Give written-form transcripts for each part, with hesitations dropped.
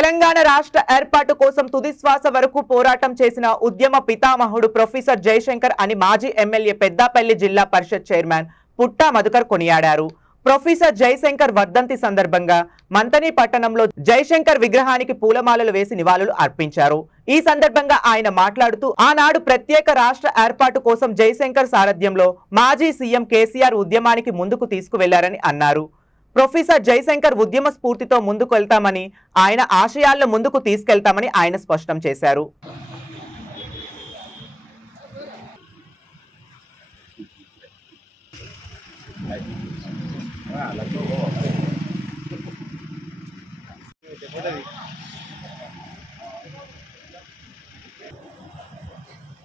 తెలంగాణ రాష్ట్ర ఏర్పాటు కోసం తుది శ్వాస వరకు పోరాటం చేసిన ఉద్యమ పితామహుడు ప్రొఫెసర్ జయశంకర్ అని మాజీ ఎమ్మెల్యే పెద్దపల్లి జిల్లా పరిషత్ చైర్మన్ పుట్టా మధుకర్ కొనియాడారు. ప్రొఫెసర్ జయశంకర్ వర్ధంతి సందర్భంగా మంతని పట్టణంలో జయశంకర్ విగ్రహానికి పూలమాలలు వేసి నివాళులు అర్పించారు. ఈ సందర్భంగా ఆయన మాట్లాడుతూ ఆనాడు ప్రత్యేక రాష్ట్ర ఏర్పాటు కోసం జయశంకర్ సారథ్యంలో మాజీ సీఎం కేసీఆర్ ఉద్యమానికి ముందుకు తీసుకువెళ్లారని అన్నారు. ప్రొఫెసర్ జయశంకర్ ఉద్యమ స్ఫూర్తితో ముందుకు వెళ్తామని, ఆయన ఆశయాలను ముందుకు తీసుకెళ్తామని ఆయన స్పష్టం చేశారు.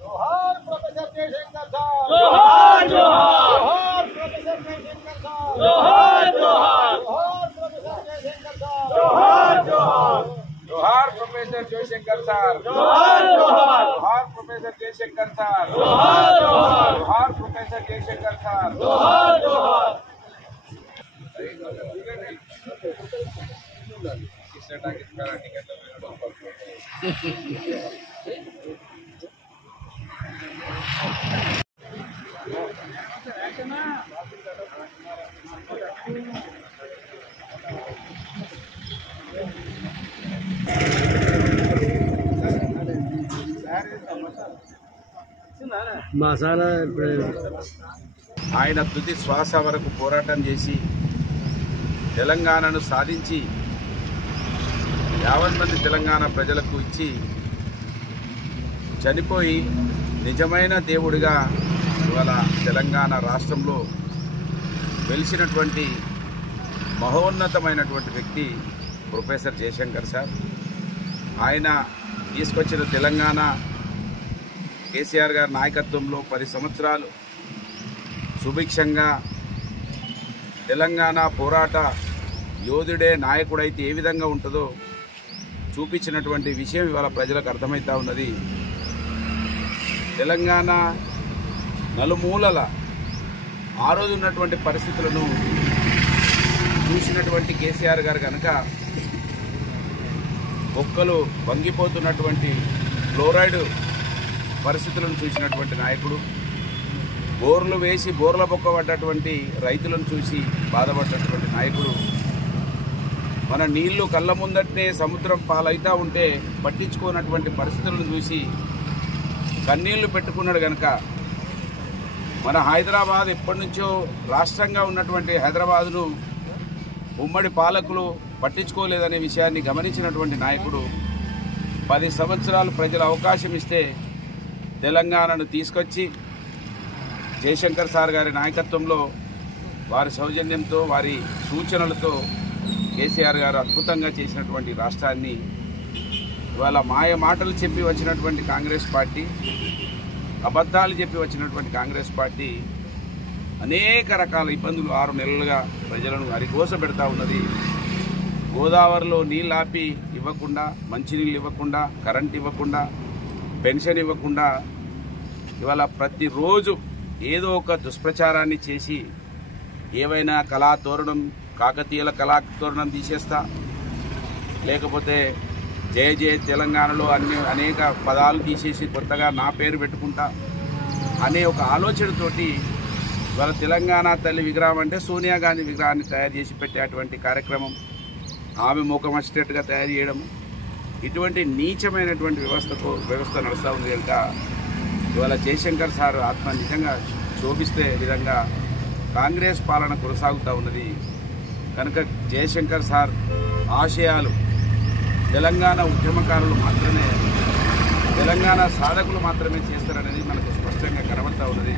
जोहार प्रोफेसर जयशंकर साहब, जोहार जोहार प्रोफेसर जयशंकर साहब, जोहार जोहार प्रोफेसर जयशंकर साहब, जोहार जोहार प्रोफेसर जयशंकर साहब, जोहार जोहार प्रोफेसर जयशंकर साहब, जोहार जोहार प्रोफेसर जयशंकर साहब, जोहार जोहार ఆయన తుది శ్వాస వరకు పోరాటం చేసి తెలంగాణను సాధించి 50 మంది తెలంగాణ ప్రజలకు ఇచ్చి చనిపోయి నిజమైన దేవుడిగా ఇవాళ తెలంగాణ రాష్ట్రంలో వెలిసినటువంటి మహోన్నతమైనటువంటి వ్యక్తి ప్రొఫెసర్ జయశంకర్ సార్. ఆయన తీసుకొచ్చిన తెలంగాణ కేసీఆర్ గారి నాయకత్వంలో 10 సంవత్సరాలు సుభిక్షంగా తెలంగాణ పోరాట యోధుడే నాయకుడైతే ఏ విధంగా ఉంటుందో చూపించినటువంటి విషయం ఇవాళ ప్రజలకు అర్థమవుతా ఉన్నది. తెలంగాణ నలుమూలల ఆ రోజు ఉన్నటువంటి పరిస్థితులను చూసినటువంటి కేసీఆర్ గారు కనుక ఒక్కలు వంగిపోతున్నటువంటి ఫ్లోరైడ్ పరిస్థితులను చూసినటువంటి నాయకుడు, బోర్లు వేసి బోర్ల బొక్కబడ్డటువంటి రైతులను చూసి బాధపడ్డటువంటి నాయకుడు, మన నీళ్లు కళ్ళ ముందటనే సముద్రం పాలైతా ఉంటే పట్టించుకున్నటువంటి పరిస్థితులను చూసి కన్నీళ్లు పెట్టుకున్నాడు కనుక మన హైదరాబాద్ ఎప్పటి నుంచో రాష్ట్రంగా ఉన్నటువంటి హైదరాబాదును ఉమ్మడి పాలకులు పట్టించుకోలేదనే విషయాన్ని గమనించినటువంటి నాయకుడు 10 సంవత్సరాలు ప్రజలు అవకాశం ఇస్తే తెలంగాణను తీసుకొచ్చి జయశంకర్ సార్ గారి నాయకత్వంలో వారి సౌజన్యంతో వారి సూచనలతో కేసీఆర్ గారు అద్భుతంగా చేసినటువంటి రాష్ట్రాన్ని ఇవాళ మాయ మాటలు చెప్పి వచ్చినటువంటి కాంగ్రెస్ పార్టీ, అబద్ధాలు చెప్పి వచ్చినటువంటి కాంగ్రెస్ పార్టీ అనేక రకాల ఇబ్బందులు 6 నెలలుగా ప్రజలను అరిగోస పెడతా ఉన్నది. గోదావరిలో నీళ్ళు ఆపి ఇవ్వకుండా, మంచినీళ్ళు ఇవ్వకుండా, కరెంట్ ఇవ్వకుండా, పెన్షన్ ఇవ్వకుండా ఇవాళ ప్రతిరోజు ఏదో ఒక దుష్ప్రచారాన్ని చేసి ఏవైనా కళాతోరణం, కాకతీయుల కళాతోరణం తీసేస్తా, లేకపోతే జయ జయ తెలంగాణలో అనేక పదాలు తీసేసి కొత్తగా నా పేరు పెట్టుకుంటా అనే ఒక ఆలోచనతోటి ఇవాళ తెలంగాణ తల్లి విగ్రహం అంటే సోనియా గాంధీ విగ్రహాన్ని తయారు చేసి పెట్టేటువంటి కార్యక్రమం, ఆమె ముఖం వచ్చేటట్టుగా తయారు చేయడం, ఇటువంటి నీచమైనటువంటి వ్యవస్థ నడుస్తూ ఉంది కనుక ఇవాళ జయశంకర్ సార్ ఆత్మ నిజంగా శోభిస్తే విధంగా కాంగ్రెస్ పాలన కొనసాగుతూ ఉన్నది కనుక జయశంకర్ సార్ ఆశయాలు తెలంగాణ ఉద్యమకారులు మాత్రమే, తెలంగాణ సాధకులు మాత్రమే చేస్తారనేది మనకు స్పష్టంగా కనబడతా ఉన్నది.